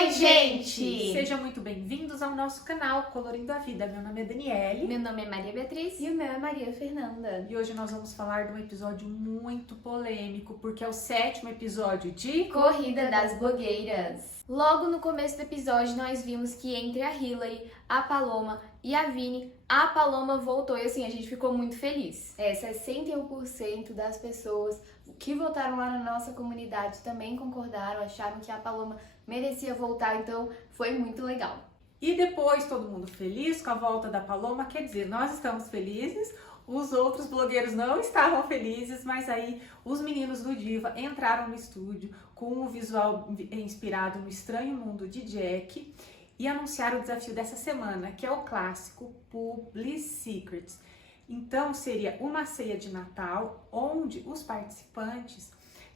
Oi, gente! Sejam muito bem-vindos ao nosso canal Colorindo a Vida. Meu nome é Daniele. Meu nome é Maria Beatriz. E o meu é Maria Fernanda. E hoje nós vamos falar de um episódio muito polêmico, porque é o 7º episódio de Corrida das Blogueiras. Logo no começo do episódio, nós vimos que entre a Hillary, a Paloma e a Vini, a Paloma voltou e assim, a gente ficou muito feliz. 61% das pessoas que votaram lá na nossa comunidade também concordaram, acharam que a Paloma merecia voltar, então foi muito legal. E depois todo mundo feliz com a volta da Paloma, quer dizer, nós estamos felizes, os outros blogueiros não estavam felizes, mas aí os meninos do Diva entraram no estúdio com um visual inspirado no Estranho Mundo de Jack e anunciaram o desafio dessa semana, que é o clássico Publi Secrets. Então seria uma ceia de Natal onde os participantes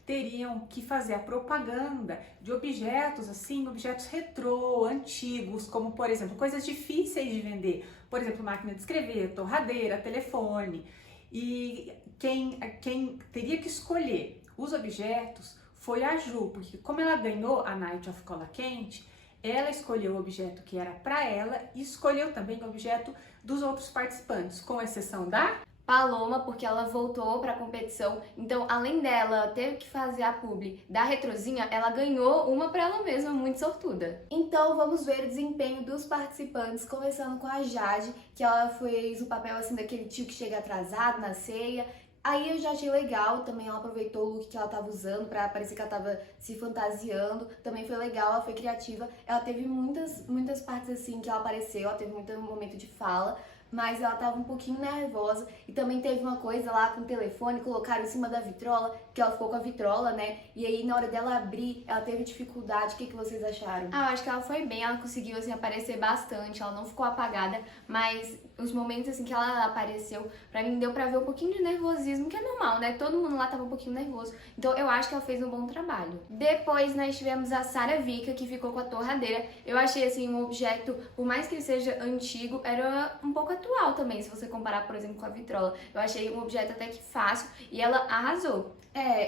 teriam que fazer a propaganda de objetos, assim, objetos retrô, antigos, como, por exemplo, coisas difíceis de vender. Por exemplo, máquina de escrever, torradeira, telefone. E quem teria que escolher os objetos foi a Ju, porque como ela ganhou a Night of Cola Quente, ela escolheu o objeto que era para ela e escolheu também o objeto dos outros participantes, com exceção da Paloma, porque ela voltou pra competição, então além dela ter que fazer a publi da retrozinha, ela ganhou uma pra ela mesma, muito sortuda. Então vamos ver o desempenho dos participantes, começando com a Jade, que ela fez o papel assim daquele tio que chega atrasado na ceia. Aí eu já achei legal, também ela aproveitou o look que ela tava usando pra parecer que ela tava se fantasiando, também foi legal, ela foi criativa. Ela teve muitas partes assim que ela apareceu, ela teve muito momento de fala, mas ela tava um pouquinho nervosa. E também teve uma coisa lá com o telefone, colocaram em cima da vitrola, que ela ficou com a vitrola, né? E aí na hora dela abrir, ela teve dificuldade. O que vocês acharam? Eu acho que ela foi bem, ela conseguiu assim aparecer bastante, ela não ficou apagada, mas os momentos assim que ela apareceu, pra mim deu pra ver um pouquinho de nervosismo, que é normal, né? Todo mundo lá tava um pouquinho nervoso. Então eu acho que ela fez um bom trabalho. Depois nós tivemos a Sara Vika, que ficou com a torradeira. Eu achei assim um objeto, por mais que ele seja antigo, era um pouco atual também, se você comparar, por exemplo, com a vitrola. Eu achei um objeto até que fácil e ela arrasou.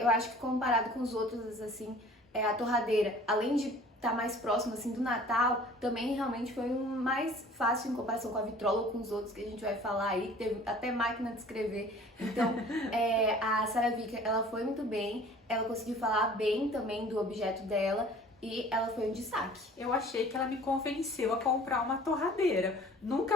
Eu acho que comparado com os outros, assim, a torradeira, além de estar mais próximo, assim, do Natal, também realmente foi mais fácil em comparação com a vitrola ou com os outros que a gente vai falar aí, que teve até máquina de escrever. Então, a Sara Vika, ela foi muito bem, ela conseguiu falar bem também do objeto dela, e ela foi um destaque. Eu achei que ela me convenceu a comprar uma torradeira. Não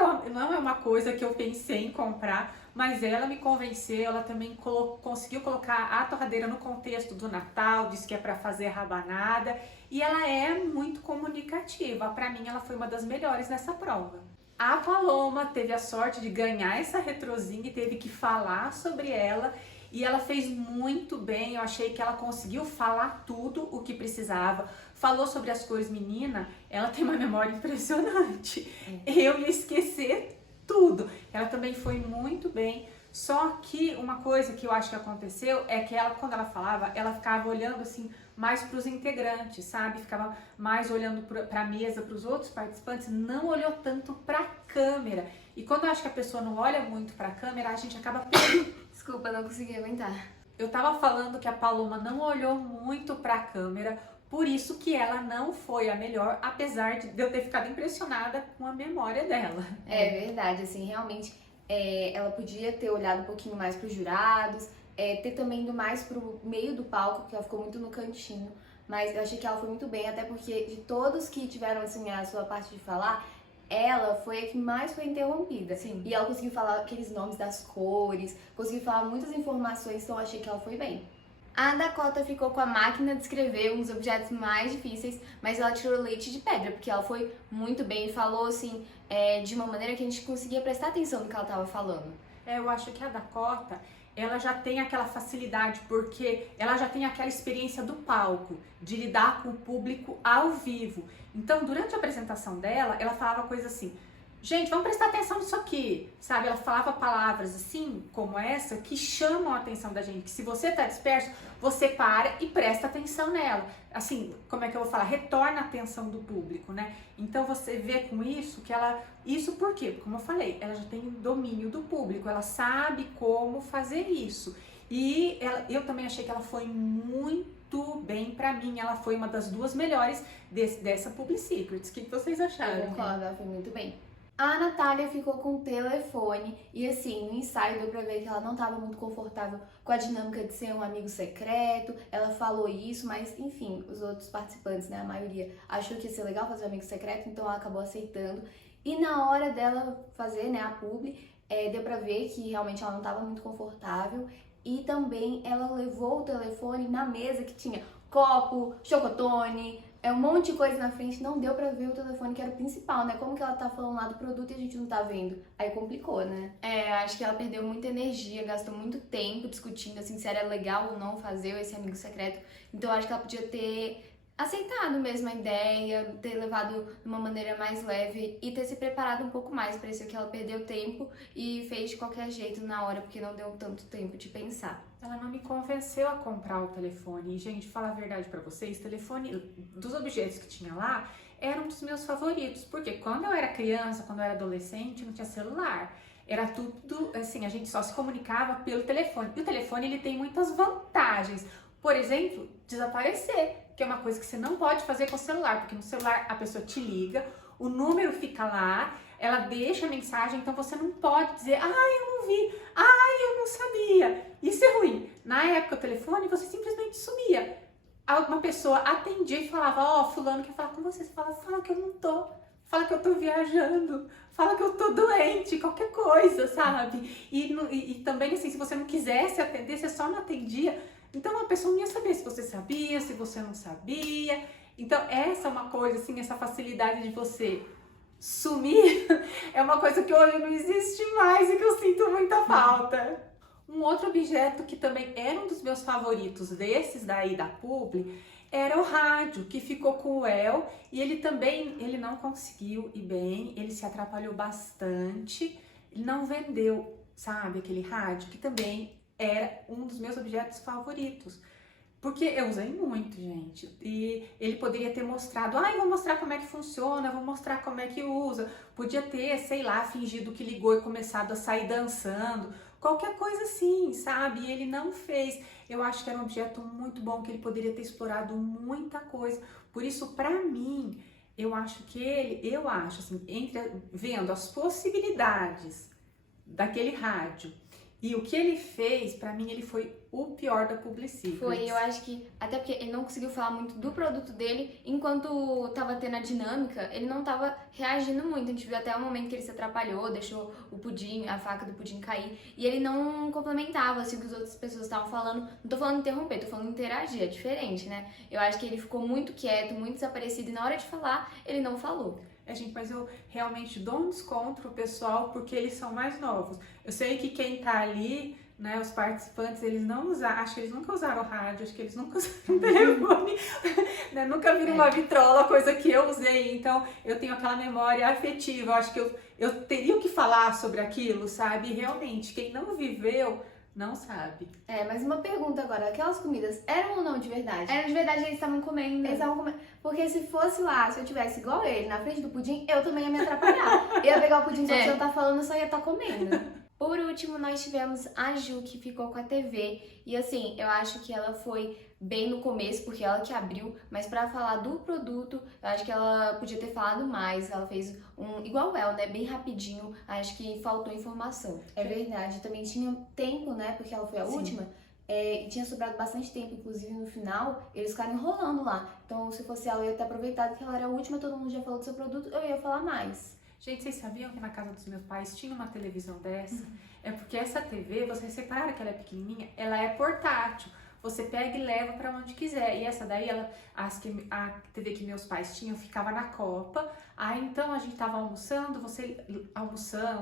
é uma coisa que eu pensei em comprar, mas ela me convenceu, ela também conseguiu colocar a torradeira no contexto do Natal, disse que é para fazer rabanada, e ela é muito comunicativa. Para mim, ela foi uma das melhores nessa prova. A Paloma teve a sorte de ganhar essa retrozinha e teve que falar sobre ela, e ela fez muito bem. Eu achei que ela conseguiu falar tudo o que precisava. Falou sobre as cores, menina, ela tem uma memória impressionante. Eu ia esquecer tudo. Ela também foi muito bem. Só que uma coisa que eu acho que aconteceu é que ela, quando ela falava, ela ficava olhando assim mais para os integrantes, sabe? Ficava mais olhando para a mesa, para os outros participantes, não olhou tanto para a câmera. E quando eu acho que a pessoa não olha muito para a câmera, a gente acaba Desculpa, não consegui aguentar. Eu tava falando que a Paloma não olhou muito para a câmera, por isso que ela não foi a melhor, apesar de eu ter ficado impressionada com a memória dela. É verdade, assim, realmente ela podia ter olhado um pouquinho mais para os jurados, ter também ido mais pro meio do palco, porque ela ficou muito no cantinho, mas eu achei que ela foi muito bem, até porque de todos que tiveram, assim, a sua parte de falar, ela foi a que mais foi interrompida. Sim. E ela conseguiu falar aqueles nomes das cores, conseguiu falar muitas informações, então eu achei que ela foi bem. A Dakota ficou com a máquina de escrever, um dos objetos mais difíceis, mas ela tirou leite de pedra, porque ela foi muito bem e falou assim, de uma maneira que a gente conseguia prestar atenção no que ela estava falando. Eu acho que a Dakota, ela já tem aquela facilidade, porque ela já tem aquela experiência do palco, de lidar com o público ao vivo. Então, durante a apresentação dela, ela falava coisas assim, gente, vamos prestar atenção nisso aqui, sabe? Ela falava palavras assim, como essa, que chamam a atenção da gente, que se você tá disperso, você para e presta atenção nela. Assim, como é que eu vou falar? Retorna a atenção do público, né? Então você vê com isso que ela... Isso por quê? Como eu falei, ela já tem domínio do público, ela sabe como fazer isso. E eu também achei que ela foi muito muito bem pra mim. Ela foi uma das 2 melhores dessa Publi Secrets. O que vocês acharam? Eu concordo, ela foi muito bem. A Natália ficou com o telefone e assim, no ensaio deu pra ver que ela não estava muito confortável com a dinâmica de ser um amigo secreto. Ela falou isso, mas enfim, os outros participantes, né, a maioria, achou que ia ser legal fazer um amigo secreto, então ela acabou aceitando. E na hora dela fazer, né, a publi, deu pra ver que realmente ela não estava muito confortável. E também ela levou o telefone na mesa que tinha copo, chocotone, um monte de coisa na frente, não deu pra ver o telefone que era o principal, né? Como que ela tá falando lá do produto e a gente não tá vendo? Aí complicou, né? Acho que ela perdeu muita energia, gastou muito tempo discutindo assim se era legal ou não fazer esse amigo secreto. Então acho que ela podia ter aceitado mesmo a ideia, ter levado de uma maneira mais leve e ter se preparado um pouco mais. Pareceu que ela perdeu tempo e fez de qualquer jeito na hora, porque não deu tanto tempo de pensar. Ela não me convenceu a comprar o telefone. E, gente, falar a verdade pra vocês, telefone, dos objetos que tinha lá, era um dos meus favoritos. Porque quando eu era criança, quando eu era adolescente, não tinha celular. Era tudo, assim, a gente só se comunicava pelo telefone. E o telefone, ele tem muitas vantagens. Por exemplo, desaparecer, que é uma coisa que você não pode fazer com o celular. Porque no celular a pessoa te liga, o número fica lá, ela deixa a mensagem, então você não pode dizer, eu não vi, eu não sabia. Isso é ruim. Na época do telefone, você simplesmente sumia. Uma pessoa atendia e falava, fulano quer falar com você. Você fala que eu não tô. Fala que eu tô viajando. Fala que eu tô doente, qualquer coisa, sabe? E também, assim, se você não quisesse atender, você só não atendia. Então, a pessoa não ia saber se você sabia, se você não sabia. Então, essa é uma coisa, assim, essa facilidade de você sumir é uma coisa que hoje não existe mais e que eu sinto muita falta. Um outro objeto que também era um dos meus favoritos desses daí da Publi era o rádio, que ficou com o El, e ele não conseguiu ir bem, ele se atrapalhou bastante, ele não vendeu, sabe, aquele rádio, que também era um dos meus objetos favoritos. Porque eu usei muito, gente, e ele poderia ter mostrado, vou mostrar como é que funciona, vou mostrar como é que usa. Podia ter, sei lá, fingido que ligou e começado a sair dançando, qualquer coisa assim, sabe? E ele não fez. Eu acho que era um objeto muito bom, que ele poderia ter explorado muita coisa. Por isso, pra mim, eu acho assim, vendo as possibilidades daquele rádio e o que ele fez, pra mim, ele foi o pior da Publi Secrets. Foi, eu acho que, até porque ele não conseguiu falar muito do produto dele, enquanto tava tendo a dinâmica, ele não tava reagindo muito. A gente viu até o momento que ele se atrapalhou, deixou o pudim, a faca do pudim cair, e ele não complementava, assim, o que as outras pessoas estavam falando. Não tô falando interromper, tô falando interagir, é diferente, né? Eu acho que ele ficou muito quieto, muito desaparecido, e na hora de falar, ele não falou. Gente, mas eu realmente dou um desconto pro pessoal porque eles são mais novos. Eu sei que quem tá ali, né, os participantes, eles não usaram, acho que eles nunca usaram rádio, acho que eles nunca usaram telefone, né, nunca viram uma vitrola, coisa que eu usei, então eu tenho aquela memória afetiva, eu acho que eu teria que falar sobre aquilo, sabe? E realmente, quem não viveu, não sabe. Mas uma pergunta agora, aquelas comidas eram ou não de verdade? Era de verdade, eles estavam comendo. Eles estavam comendo. Porque se fosse lá, se eu tivesse igual ele, na frente do pudim, eu também ia me atrapalhar. Eu ia pegar o pudim que você tá falando, eu só ia estar comendo. Por último, nós tivemos a Ju, que ficou com a TV. E assim, eu acho que ela foi bem no começo, porque ela que abriu. Mas pra falar do produto, eu acho que ela podia ter falado mais. Ela fez igual ela, né? Bem rapidinho. Acho que faltou informação. É verdade. Também tinha tempo, né? Porque ela foi a última. E tinha sobrado bastante tempo, inclusive no final, eles ficaram enrolando lá. Então, se fosse ela, eu ia ter aproveitado que ela era a última, todo mundo já falou do seu produto, eu ia falar mais. Gente, vocês sabiam que na casa dos meus pais tinha uma televisão dessa? É porque essa TV, vocês separaram que ela é pequenininha, ela é portátil. Você pega e leva pra onde quiser. E essa daí, a TV que meus pais tinham, ficava na copa. Aí então a gente tava almoçando,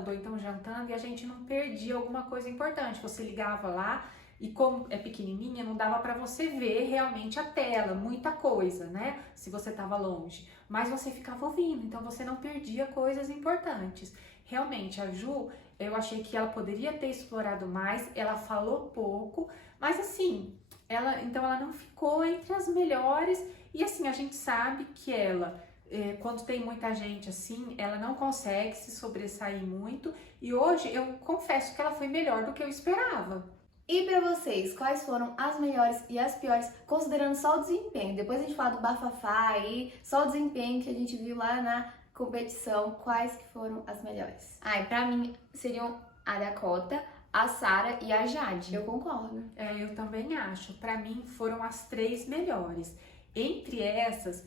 ou então jantando, e a gente não perdia alguma coisa importante. Você ligava lá, e como é pequenininha, não dava pra você ver realmente a tela, muita coisa, né? Se você tava longe. Mas você ficava ouvindo, então você não perdia coisas importantes. Realmente, a Ju, eu achei que ela poderia ter explorado mais, ela falou pouco, mas assim, ela não ficou entre as melhores. E assim, a gente sabe que ela, quando tem muita gente assim, ela não consegue se sobressair muito. E hoje, eu confesso que ela foi melhor do que eu esperava. E pra vocês, quais foram as melhores e as piores, considerando só o desempenho? Depois a gente fala do bafafá aí, só o desempenho que a gente viu lá na competição, quais que foram as melhores? Ai, pra mim seriam a Dakota, a Sarah e a Jade. Eu concordo. Eu também acho. Para mim foram as 3 melhores. Entre essas,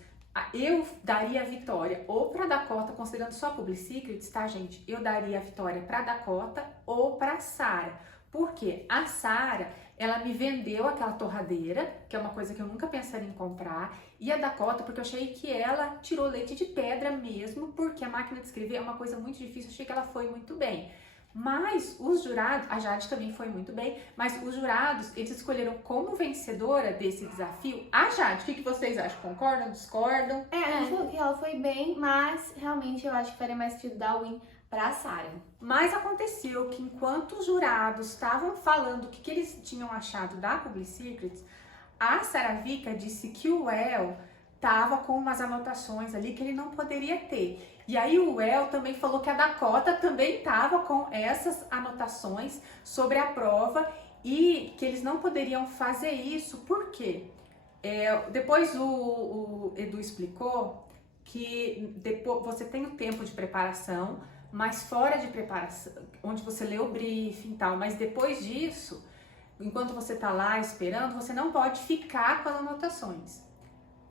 eu daria a vitória ou para Dakota, considerando só Public Secrets, tá, gente? Eu daria a vitória para Dakota ou para Sarah. Porque a Sarah, ela me vendeu aquela torradeira, que é uma coisa que eu nunca pensaria em comprar, e a Dakota, porque eu achei que ela tirou leite de pedra mesmo, porque a máquina de escrever é uma coisa muito difícil, eu achei que ela foi muito bem. Mas os jurados, a Jade também foi muito bem, mas os jurados, eles escolheram como vencedora desse desafio a Jade. O que vocês acham? Concordam? Discordam? A gente falou que ela foi bem, mas realmente eu acho que faria mais sentido dar o win pra Sarah. Mas aconteceu que enquanto os jurados estavam falando o que eles tinham achado da Public Secrets, a Saravika disse que o El tava com umas anotações ali que ele não poderia ter. E aí o El também falou que a Dakota também tava com essas anotações sobre a prova e que eles não poderiam fazer isso. Por quê? Depois o Edu explicou que depois você tem o tempo de preparação, mas fora de preparação, onde você lê o briefing e tal, mas depois disso, enquanto você tá lá esperando, você não pode ficar com as anotações.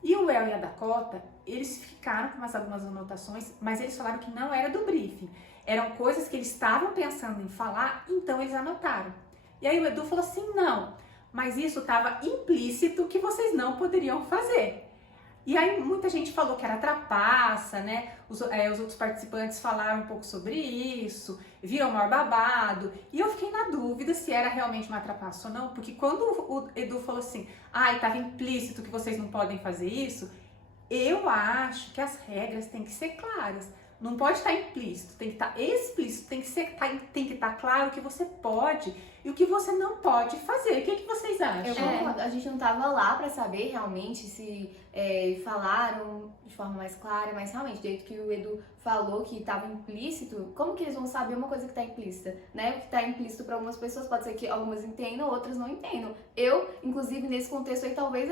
E o El e a Dakota, eles ficaram com algumas anotações, mas eles falaram que não era do briefing. Eram coisas que eles estavam pensando em falar, então eles anotaram. E aí o Edu falou assim, não, mas isso estava implícito que vocês não poderiam fazer. E aí muita gente falou que era trapaça, né? Os outros participantes falaram um pouco sobre isso, viram o maior babado. E eu fiquei na dúvida se era realmente uma trapaça ou não, porque quando o Edu falou assim, estava implícito que vocês não podem fazer isso, eu acho que as regras têm que ser claras. Não pode estar implícito, tem que estar explícito, tem que estar claro o que você pode e o que você não pode fazer. O que vocês acham? Eu concordo. A gente não tava lá pra saber realmente se falaram de forma mais clara, mas realmente, desde que o Edu falou que tava implícito, como que eles vão saber uma coisa que tá implícita, né? O que tá implícito pra algumas pessoas pode ser que algumas entendam, outras não entendam. Eu, inclusive, nesse contexto aí, talvez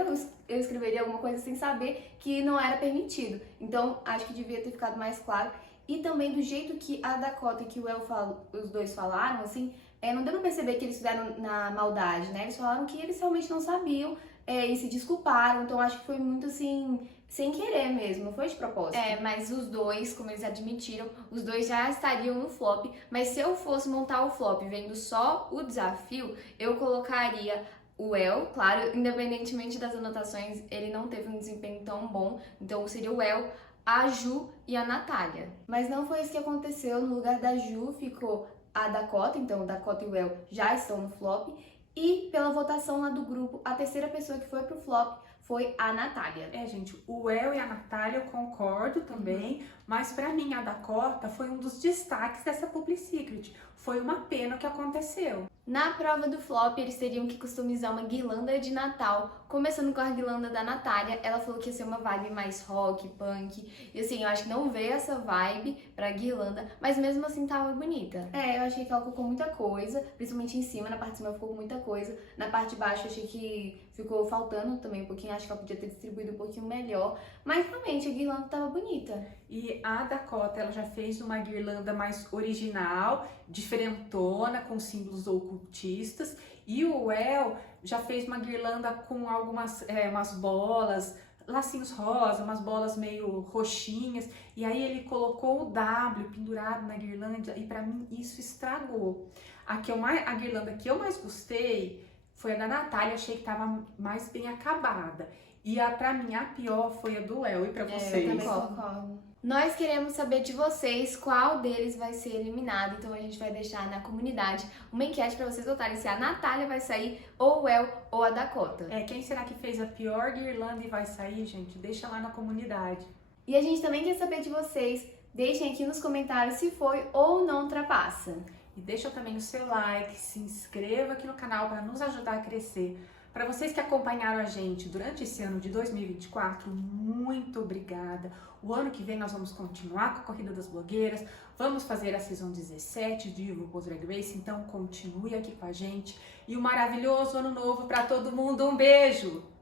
eu escreveria alguma coisa sem saber que não era permitido. Então, acho que devia ter ficado mais claro. E também do jeito que a Dakota e que o El os dois falaram, assim, não deu pra perceber que eles fizeram na maldade, né? Eles falaram que eles realmente não sabiam e se desculparam. Então acho que foi muito assim, sem querer mesmo, não foi de propósito. Mas os dois, como eles admitiram, os dois já estariam no flop. Mas se eu fosse montar o flop vendo só o desafio, eu colocaria o El, claro, independentemente das anotações, ele não teve um desempenho tão bom. Então seria o El, a Ju e a Natália. Mas não foi isso que aconteceu. No lugar da Ju ficou a Dakota, então Dakota e o El já estão no flop. E pela votação lá do grupo, a terceira pessoa que foi pro flop foi a Natália. Gente, o El e a Natália eu concordo também, mas pra mim a Dakota foi um dos destaques dessa Public Secret. Foi uma pena o que aconteceu. Na prova do flop, eles teriam que customizar uma guirlanda de Natal, começando com a guirlanda da Natália. Ela falou que ia ser uma vibe mais rock, punk, e assim, eu acho que não veio essa vibe pra guirlanda, mas mesmo assim tava bonita. Eu achei que ela colocou muita coisa, principalmente em cima, na parte de cima ficou muita coisa, na parte de baixo eu achei que ficou faltando também um pouquinho, acho que ela podia ter distribuído um pouquinho melhor, mas realmente a guirlanda tava bonita. E a Dakota, ela já fez uma guirlanda mais original, diferentona, com símbolos ocultistas, e o El já fez uma guirlanda com algumas umas bolas, lacinhos rosa, umas bolas meio roxinhas, e aí ele colocou o W pendurado na guirlanda, e pra mim isso estragou. A guirlanda que eu mais gostei foi a da Natália, achei que tava mais bem acabada. E pra mim a pior foi a do El, e pra vocês? Eu também concordo. Nós queremos saber de vocês qual deles vai ser eliminado, então a gente vai deixar na comunidade uma enquete para vocês votarem se a Natália vai sair, ou o El, ou a Dakota. Quem será que fez a pior guirlanda e vai sair, gente? Deixa lá na comunidade. E a gente também quer saber de vocês, deixem aqui nos comentários se foi ou não trapaça. E deixa também o seu like, se inscreva aqui no canal para nos ajudar a crescer. Para vocês que acompanharam a gente durante esse ano de 2024, muito obrigada. O ano que vem nós vamos continuar com a Corrida das Blogueiras, vamos fazer a Season 17 de RuPaul's Drag Race, então continue aqui com a gente. E um maravilhoso ano novo para todo mundo. Um beijo!